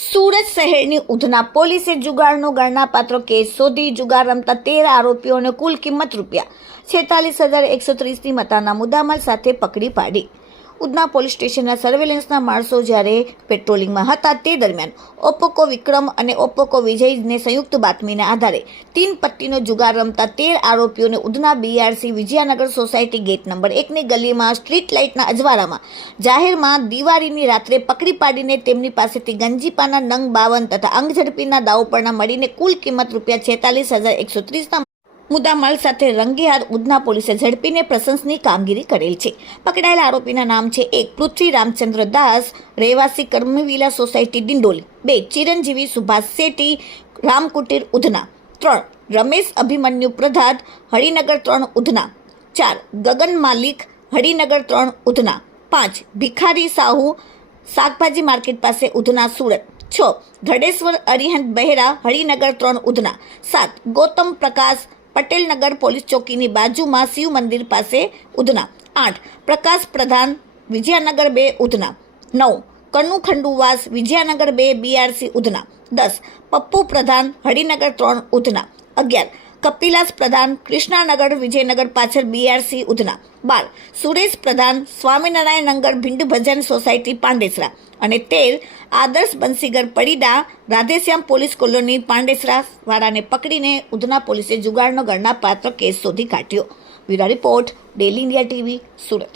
સુરત શહેરની ઉધના પોલીસે જુગારનો ગણનાપાત્ર કેસ શોધી જુગાર રમતા 13 આરોપીઓને કુલ કિંમત ₹46,130ની મતાના મુદ્દામાલ સાથે પકડી પાડી। ઉધના પોલીસ સ્ટેશનના સર્વેલન્સના માણસો જ્યારે પેટ્રોલિંગમાં હતા તે દરમિયાન ઓપ્પોકો વિક્રમ અને ઓપ્પોકો વિજયને સંયુક્ત બાતમીના આધારે 3 પત્તીનો જુગાર રમતા 13 આરોપીઓને Udhna BRC Vijaynagar society gate number 1ની ગલીમાં સ્ટ્રીટ લાઇટના અજવાળામાં જાહેરમાં દિવાળીની રાત્રે પકડી પાડીને તેમની પાસેથી ગંજીપાના નંગ 52 તથા અંગઝડપીના દાવપરના મળીને કુલ કિંમત ₹46,130ના મુદ્દામાલ સાથે રંગે હાથ ઉધના પોલીસે ઝડપીને પ્રશંસનીય કામગીરી કરેલ છે। પકડાયેલા આરોપીના નામ છે 1 પૃથ્વી રામચંદ્ર દાસ રહેવાસી કર્મવિલા સોસાયટી ડિંડોલી, 2 ચિરંજીવી સુભાષ શેટ્ટી રામકુટીર ઉધના, 3 રમેશ અભિમન્યુ પ્રધાન હરિનગર 3 ઉધના, 4 ગગન માલિક હરિનગર 3 ઉધના, 5 ભિખારી સાહુ શાકભાજી માર્કેટ પાસે ઉધના સુરત, 6 ધડેશ્વર અરિહંત બહેરા હરિનગર 3 ઉધના, 7 ગૌતમ પ્રકાશ પટેલનગર પોલીસ ચોકીની બાજુમાં શિવ મંદિર પાસે ઉધના, 8 પ્રકાશ પ્રધાન વિજયનગર 2 ઉધના, 9 કનુ ખંડુવાસ વિજયનગર 2 બીઆરસી ઉધના, 10 પપ્પુ પ્રધાન હરિનગર 3 ઉધના, 11 કપિલાસ પ્રધાન કૃષ્ણાનગર વિજયનગર પાછળ બીઆરસી ઉધના, 12 સુરેશ પ્રધાન સ્વામિનારાયણ નગર ભીંડ ભજન સોસાયટી પાંડેસરા અને 13 આદર્શ બંસીગર પડીડા રાધેશ્યામ પોલીસ કોલોની પાંડેસરા વાળાને પકડીને ઉધના પોલીસે જુગારનો ગણનાપાત્ર કેસ શોધી કાઢ્યો। Bureau report, daily India TV, Surat.